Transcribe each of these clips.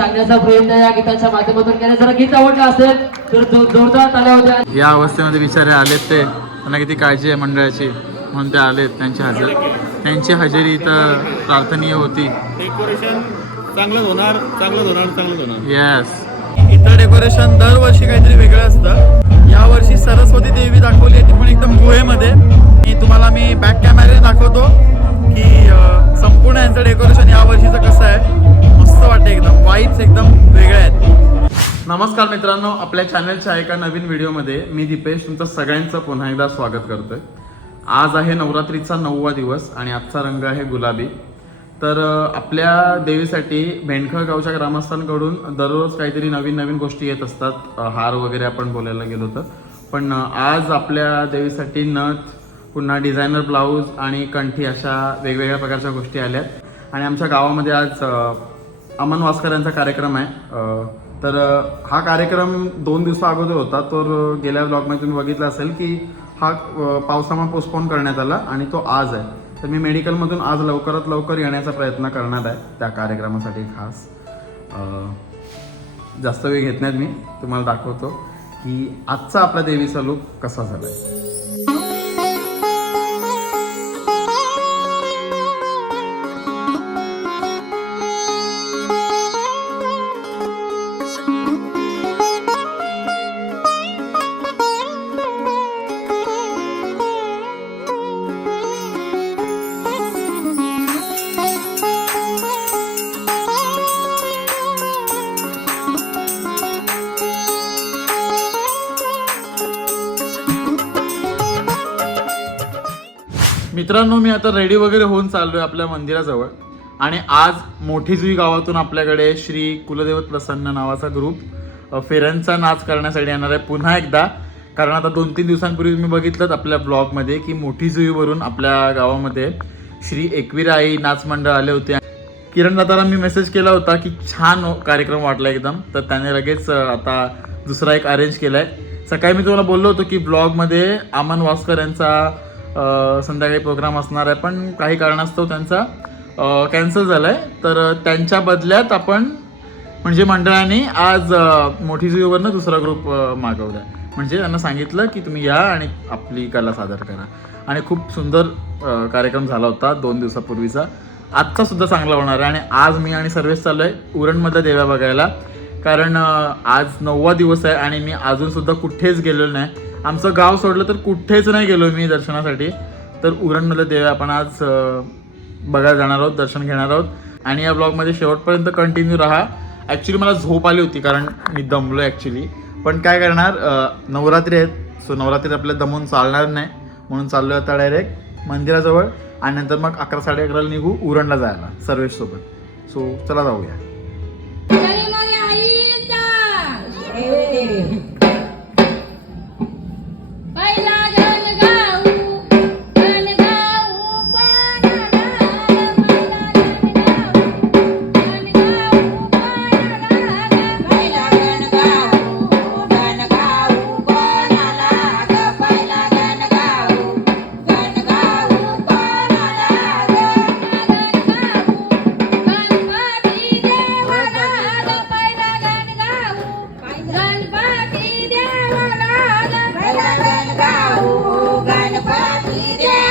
सांगण्याचा प्रयत्न या गीताच्या माध्यमातून केला. जर गीत आवडलं असेल तर जोरदार टाळ्या होत्या. या अवस्थेमध्ये बिचारे आलेत ते. त्यांना किती काळजी आहे मंडळाची म्हणून ते आलेत त्यांची हजर. त्यांची हजेरी इथं प्रार्थनीय होती. डेकोरेशन चांगलंच होणार चांगलंच होणार चांगलंच होणार. येस इथं डेकोरेशन दरवर्षी काहीतरी वेगळं असतं. यावर्षी सरस्वती देवी दाखवली आहे ती पण एकदम गुहेमध्ये नमस्कार मित्रांनो आपल्या चॅनलच्या एका नवीन व्हिडिओमध्ये मी दीपेश तुमचं सगळ्यांचं पुन्हा एकदा स्वागत करतोय. आज आहे नवरात्रीचा नववा दिवस आणि आजचा रंग आहे गुलाबी. तर आपल्या देवीसाठी भेंडखळ गावच्या ग्रामस्थांकडून दररोज काहीतरी नवीन नवीन गोष्टी येत असतात. हार वगैरे आपण बोलायला गेलो तर. पण आज आपल्या देवीसाठी नथ पुन्हा डिझायनर ब्लाऊज आणि कंठी अशा वेगवेगळ्या प्रकारच्या गोष्टी आल्यात. आणि आमच्या गावामध्ये आज अमन वास्कर यांचा कार्यक्रम आहे. तर हा कार्यक्रम दोन दिवसा अगोदर होता. तर गेल्या ब्लॉगमध्ये तुम्ही बघितलं असेल की हा पावसामुळे पोस्टपोन करण्यात आला आणि तो आज आहे. तर मी मेडिकलमधून आज लवकरात लवकर येण्याचा प्रयत्न करणार आहे त्या कार्यक्रमासाठी खास. जास्त वेळ घेत नाहीत मी. तुम्हाला दाखवतो की आजचा आपल्या देवीचा लुक कसा झाला आहे मित्रांनो मी आता रेडी वगैरे होऊन चाललो आहे आपल्या मंदिराजवळ. आणि आज मोठी जुई गावातून आपल्याकडे श्री कुलदेवत प्रसन्न नावाचा ग्रुप फेऱ्यांचा नाच करण्यासाठी येणार आहे पुन्हा एकदा. कारण आता दोन तीन दिवसांपूर्वी मी बघितलं आपल्या ब्लॉगमध्ये की मोठी जुईवरून आपल्या गावामध्ये श्री एकविराई आई नाच मंडळ आले होते. किरण दादाला मी मेसेज केला होता की छान हो, कार्यक्रम वाटला एकदम. तर त्याने लगेच आता दुसरा एक अरेंज केला आहे सकाळी मी तुम्हाला बोललो होतो की ब्लॉगमध्ये आमन वास्कर यांचा संध्याकाळी प्रोग्राम असणार आहे. पण काही कारणास्तव त्यांचा कॅन्सल झाला आहे तर त्यांच्या बदल्यात आपण म्हणजे मंडळाने आज मोठी जुईवरनं दुसरा ग्रुप मागवला आहे म्हणजे त्यांना सांगितलं की तुम्ही या आणि आपली कला सादर करा. आणि खूप सुंदर कार्यक्रम झाला होता दोन दिवसापूर्वीचा. आजचा सुद्धा चांगला होणार आहे. आणि आज मी आणि सर्वेस चालू आहे उरणमधल्या देव्या बघायला. कारण आज नववा दिवस आहे आणि मी अजूनसुद्धा कुठेच गेलेलो नाही. आमचं गाव सोडलं तर कुठेच नाही गेलो मी दर्शनासाठी. तर उरणमध्ये देव आपण आज बघायला जाणार आहोत दर्शन घेणार आहोत. आणि या ब्लॉगमध्ये शेवटपर्यंत कंटिन्यू राहा. ॲक्च्युली मला झोप आली होती कारण मी दमलो ॲक्च्युली पण काय करणार नवरात्री आहेत सो नवरात्रीत आपल्या दमून चालणार नाही. म्हणून चाललो आता डायरेक्ट मंदिराजवळ. आणि नंतर मग अकरा साडे अकराला निघू उरणला जायला सर्वेशसोबत सो चला जाऊया. ગણપતિ દેવા લાલ ગણપતિ દેવા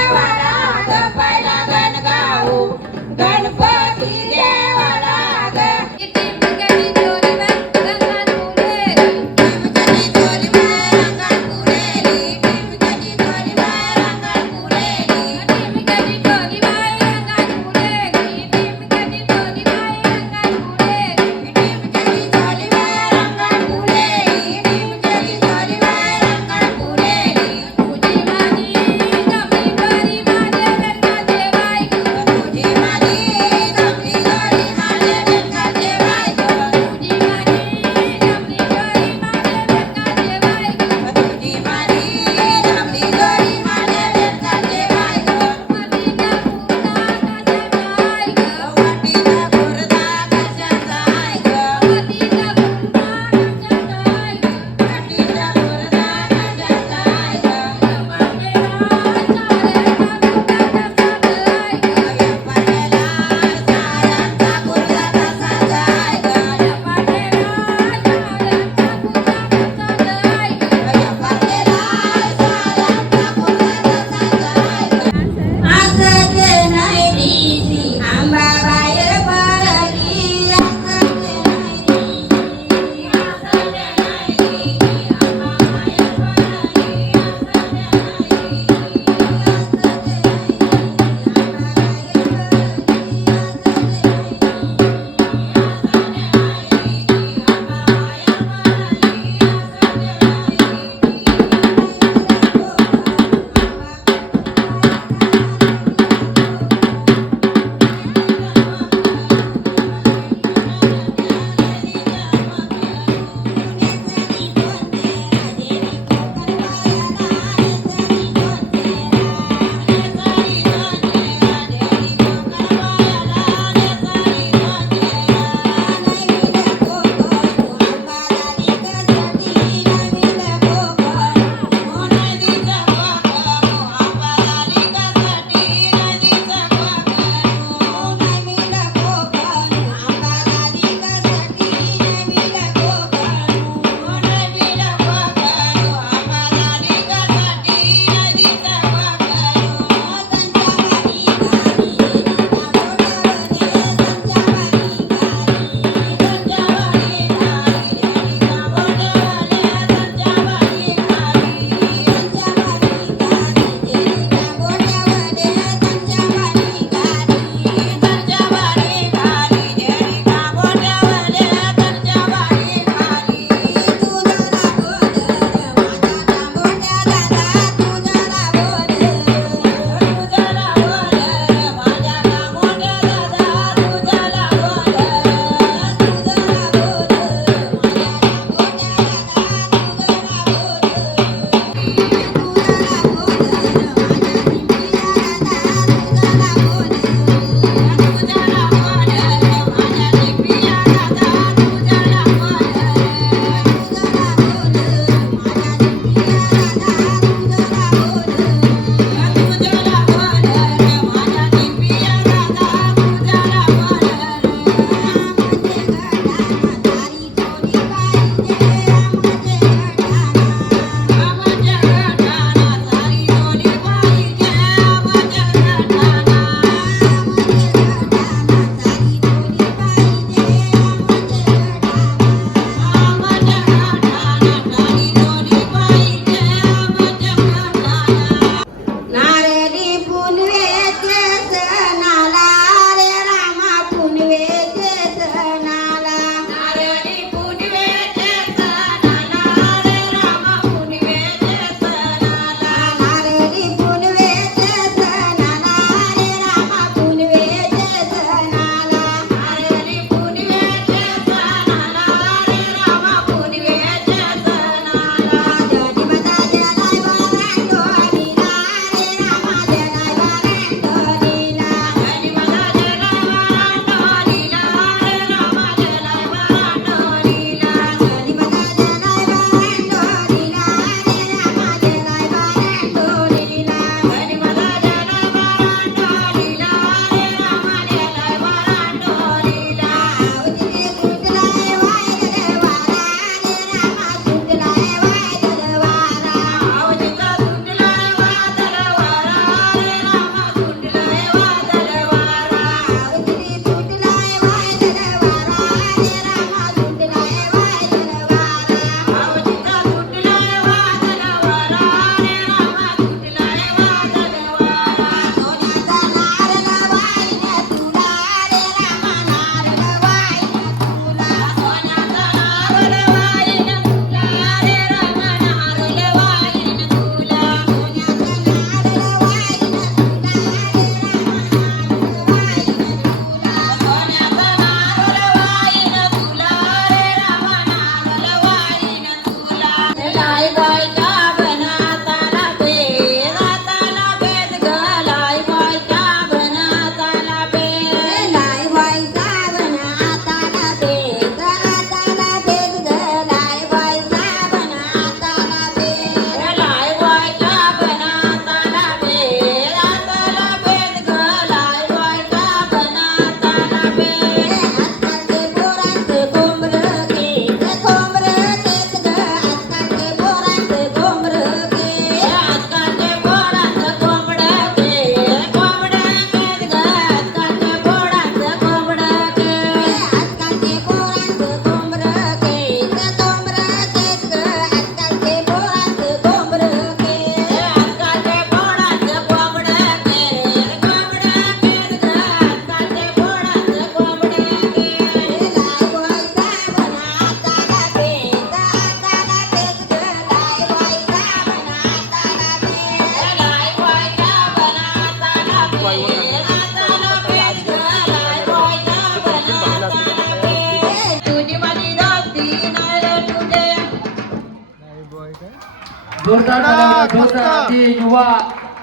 युवा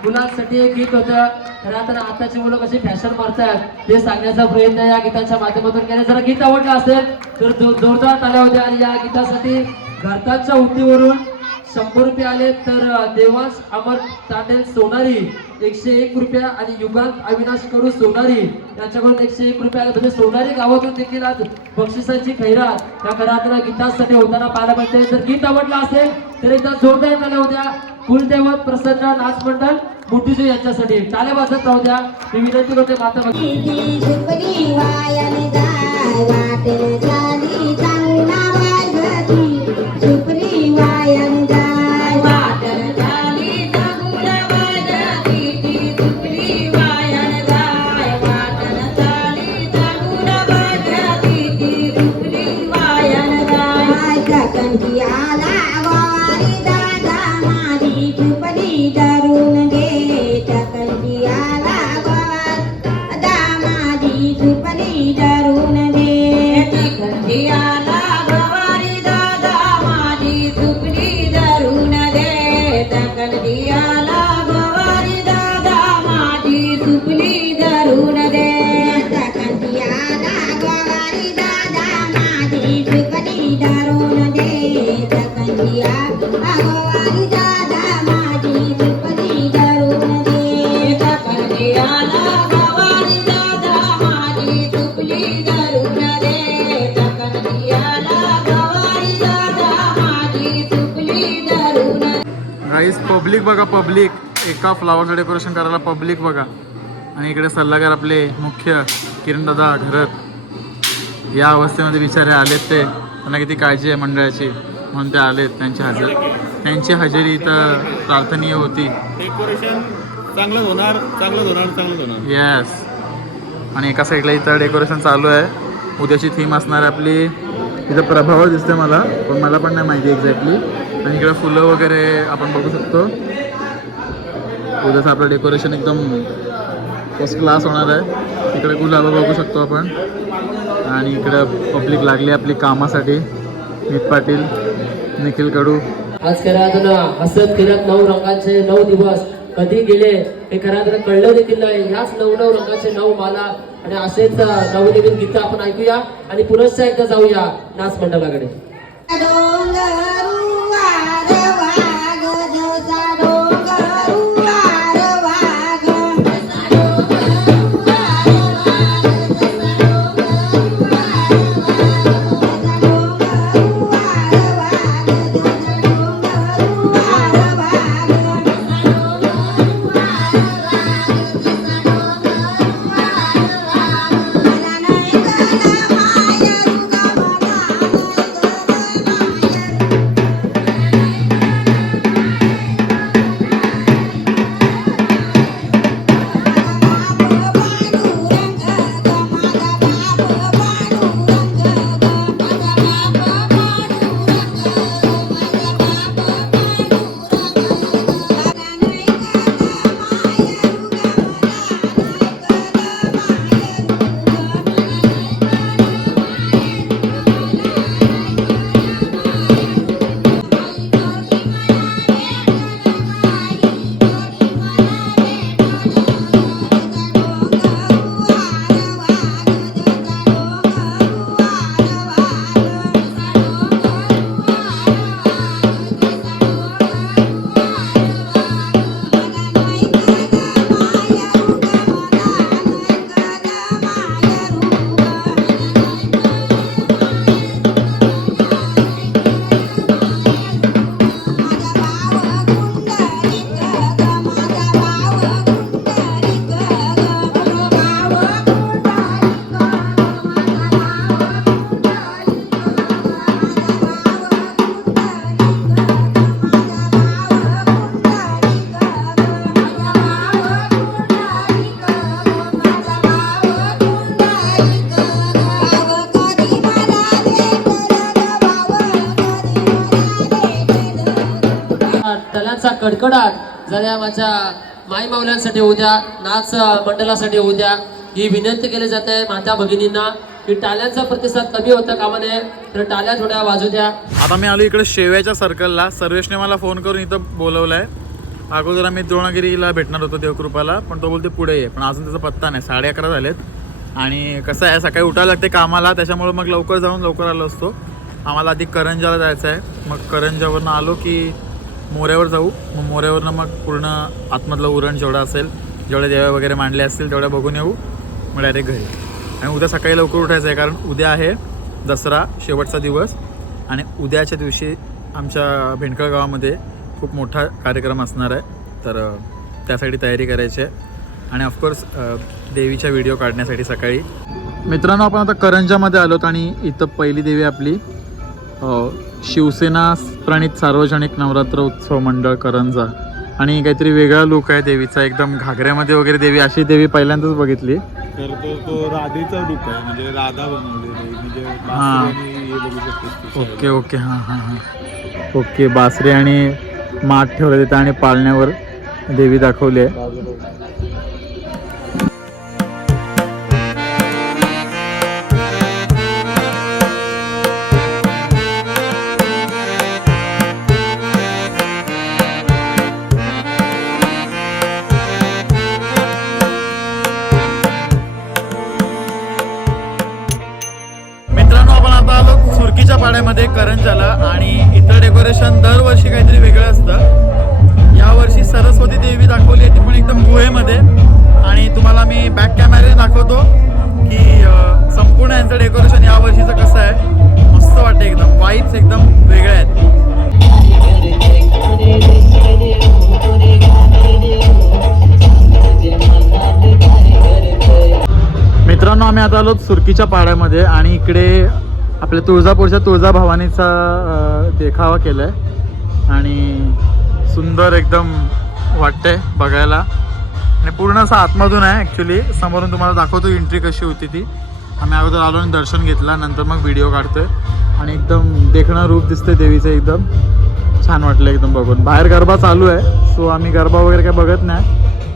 मुलांसाठी एक गीत होतं. खरं तर आताची मुलं कशी फॅशन मारतात ते सांगण्याचा प्रयत्न या गीताच्या माध्यमातून केला जर गीत आवडलं असेल तर जोरदार आल्या होत्या आणि या गीतासाठी घरतांच्या उठीवरून शंभर रुपये आले. तर देवास अमर तांडेल सोनारी एकशे एक रुपया आणि युगांत अविनाश कडू सोनारी. यांच्याकडून एकशे एक रुपया म्हणजे सोनारी गावातून देखील आज बक्षिसांची खैरात. त्या घरात गीतासाठी होताना पाहायला मिळते जर गीत आवडलं असेल तर एकदा जोरदार टाळ्या होत्या कुलदैवत प्रसन्न नाच मंडळ मोठीजू यांच्यासाठी. टाले वाजत राहू द्या. मी विनंती करते माता बघा पब्लिक. एका फ्लावरचं डेकोरेशन करायला पब्लिक बघा. आणि इकडे सल्लागार आपले मुख्य किरणदादा घरत. या अवस्थेमध्ये बिचारे आलेत ते. त्यांना किती काळजी आहे मंडळाची. म्हणून ते आलेत त्यांची हजर. त्यांची हजेरी इथं प्रार्थनीय होती. डेकोरेशन चांगलंच होणार चांगलंच होणार चांगलंच होणार. येस आणि एका साईडला इथं डेकोरेशन चालू आहे. उद्याची थीम असणार आहे आपली. इथं प्रभाव दिसते मला पण मला पण नाही माहिती एक्झॅक्टली आणि इकडे फुलं वगैरे आपण बघू शकतो. उद्याचं आपलं डेकोरेशन एकदम फर्स्ट क्लास होणार आहे. इकडे गुलाबं बघू शकतो आपण. आणि इकडं पब्लिक लागली आपली कामासाठी. मीत पाटील निखिल कडू. आज खरं हसत फिरत नऊ रंगाचे नऊ दिवस. कधी गेले हे खरं कळलं देखील नाही. ह्याच नऊ नऊ रंगाचे नऊ माला आणि असेच अ, नवनवीन गीतं आपण ऐकूया आणि पुनश्च एकदा जाऊया नाच मंडळाकडे. कडकडाट जरा माझ्या माई होऊ उद्या नाच मंडळासाठी उद्या. ही विनंती केली जाते माता भगिनींना की टाल्यांचा प्रतिसाद कमी होता कामा नये तर टाल्या थोड्या वाजू द्या. आता मी आलो इकडे शेव्याच्या सर्कलला सर्वेशने मला फोन करून इथं बोलवलंय. अगोदर आम्ही द्रोणागिरीला भेटणार होतो देवकृपाला पण तो बोलते पुढे ये. पण अजून त्याचा पत्ता नाही. साडे अकरा झालेत. आणि कसं आहे सकाळी उठायला लागते कामाला त्याच्यामुळे मग लवकर जाऊन लवकर आलो असतो. आम्हाला आधी करंजाला जायचं आहे मग करंजावरनं आलो की मोऱ्यावर जाऊ. मग मोऱ्यावरनं मग पूर्ण आतमधलं उरण जेवढं असेल जेवढे देव्या वगैरे मांडले असतील तेवढ्या बघून येऊ. मग डायरेक्ट घरी. आणि उद्या सकाळी लवकर उठायचं आहे कारण उद्या आहे दसरा शेवटचा दिवस. आणि उद्याच्या दिवशी आमच्या भेंडकळ गावामध्ये खूप मोठा कार्यक्रम असणार आहे. तर त्यासाठी तयारी करायची आहे. आणि ऑफकोर्स देवीच्या व्हिडिओ काढण्यासाठी सकाळी. मित्रांनो आपण आता करंजामध्ये आलोत आणि इथं पहिली देवी आपली शिवसेना प्रणित सार्वजनिक नवरात्र उत्सव मंडळ करंजा. आणि काहीतरी वेगळा लुक आहे देवीचा. एकदम घागऱ्यामध्ये वगैरे देवी अशी देवी पहिल्यांदाच बघितली. तर तो तो राधेचा रूप आहे. म्हणजे राधा बनवलेली म्हणजे हा. बासरी हे बघू ओके ओके. हां हां हां. ओके बासरी आणि माठ ठेवलं तिथं आणि पाळण्यावर देवी दाखवली आहे. डेकोरेशन दरवर्षी काहीतरी वेगळं असतं. यावर्षी सरस्वती देवी दाखवली आहे ती पण एकदम गुहेमध्ये. आणि तुम्हाला मी बॅक कॅमेरे दाखवतो की संपूर्ण यांचं डेकोरेशन यावर्षीचं कसं आहे. मस्त वाटतं एकदम. वाईब्स एकदम वेगळ्या आहेत. मित्रांनो आम्ही आता आलो सुरकीच्या पाड्यामध्ये आणि इकडे आपल्या तुळजापूरच्या तुळजा भवानीचा अ, देखावा केलाय. आणि सुंदर एकदम वाटतंय बघायला. आणि पूर्ण असं आतमधून आहे ॲक्च्युली समोरून तुम्हाला दाखवतो एंट्री कशी होती ती. आम्ही अगोदर आलो आणि दर्शन घेतलं नंतर मग व्हिडिओ काढतोय. आणि एकदम देखणं रूप दिसतंय देवीचं एकदम. छान वाटलं एकदम बघून. बाहेर गरबा चालू आहे सो आम्ही गरबा वगैरे काय बघत नाही.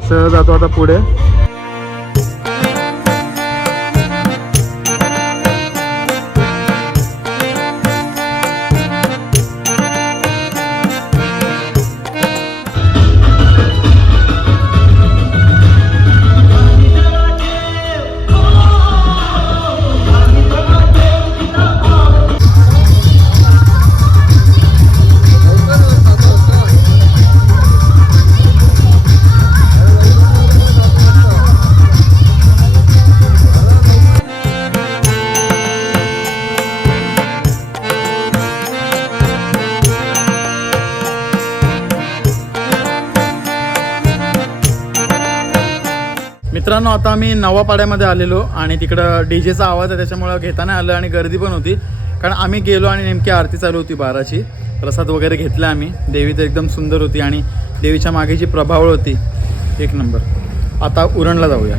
सहज जातो आता पुढे. मित्रांनो आता आम्ही नवापाड्यामध्ये आलेलो आणि तिकडं डी जेचा आवाज आहे त्याच्यामुळं घेताना आलं आणि गर्दी पण होती. कारण आम्ही गेलो आणि नेमकी आरती चालू होती बाराची. प्रसाद वगैरे घेतला आम्ही. देवी तर एकदम सुंदर होती आणि देवीच्या मागे जी प्रभावळ होती एक नंबर. आता उरणला जाऊया.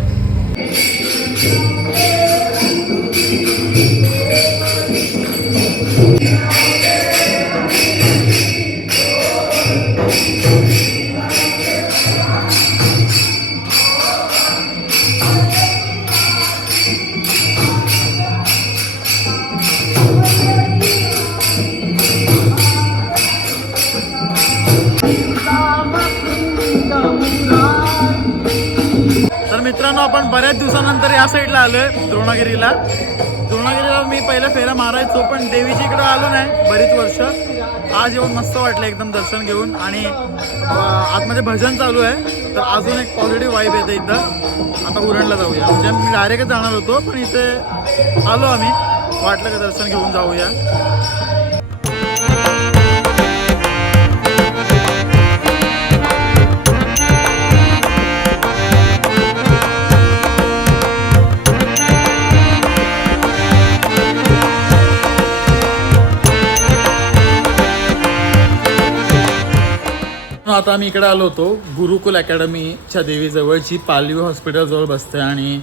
मित्रांनो आपण बऱ्याच दिवसानंतर या साईडला आलोय द्रोणागिरीला. द्रोणागिरीला मी पहिला फेरा मारायचो पण देवीच्या इकडे आलो नाही बरीच वर्ष. आज येऊन मस्त वाटलं एकदम दर्शन घेऊन. आणि आतमध्ये भजन चालू आहे तर अजून एक पॉझिटिव्ह वाईब येते इथं. आता उरणला जाऊया. म्हणजे मी डायरेक्टच जाणार होतो पण इथे आलो आम्ही. वाटलं का दर्शन घेऊन जाऊया. आता आम्ही इकडे आलो होतो. गुरुकुल अकॅडमीच्या देवीजवळची पालवी हॉस्पिटलजवळ बसते आणि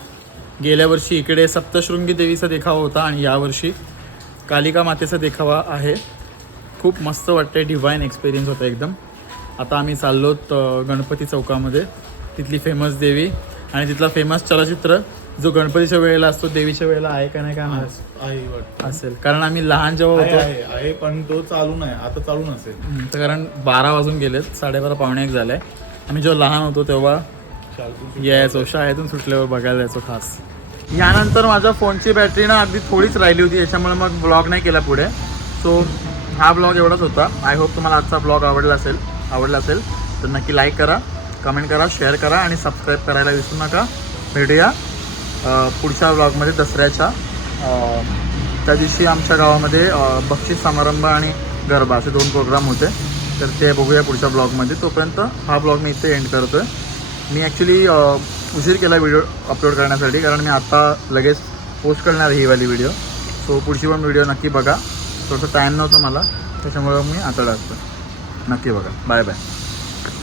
गेल्या वर्षी इकडे सप्तशृंगी देवीचा देखावा होता आणि यावर्षी कालिका मातेचा देखावा आहे. खूप मस्त वाटते डिवाईन एक्सपिरियन्स होता एकदम. आता आम्ही चाललो गणपती चौकामध्ये. तिथली फेमस देवी आणि तिथला फेमस चलचित्र जो गणपतीच्या वेळेला असतो देवीच्या वेळेला आहे का नाही काय माहीत. आहे वाटतं. असेल. कारण आम्ही लहान जेव्हा आहे होतो आहे आहे पण तो चालू नाही. आता चालू नसेल. हम्म, तर कारण बारा वाजून गेलेत साडेबारा पावणे एक झालंय आम्ही जेव्हा लहान होतो तेव्हा यायचो शाळेतून सुटल्यावर बघायला जायचो खास. यानंतर माझ्या फोनची बॅटरी ना अगदी थोडीच राहिली होती याच्यामुळे मग ब्लॉग नाही केला पुढे. सो हा ब्लॉग एवढाच होता. आय होप तुम्हाला आजचा ब्लॉग आवडला असेल आवडला असेल तर नक्की लाईक करा कमेंट करा शेअर करा आणि सबस्क्राईब करायला विसरू नका. भेटूया. पुढच्या ब्लॉगमध्ये दसऱ्याच्या त्या दिवशी आमच्या गावामध्ये बक्षीस समारंभ आणि गरबा असे दोन प्रोग्राम होते. तर ते बघूया पुढच्या ब्लॉगमध्ये तोपर्यंत हा ब्लॉग मी इथे एंड करतो आहे मी ॲक्च्युली उशीर केला व्हिडिओ अपलोड करण्यासाठी कारण मी आत्ता लगेच पोस्ट करणार ही वाली व्हिडिओ सो पुढची पण व्हिडिओ नक्की बघा. थोडंसं टाईम नव्हतं मला त्याच्यामुळं मी आता टाकतो नक्की बघा. Bye bye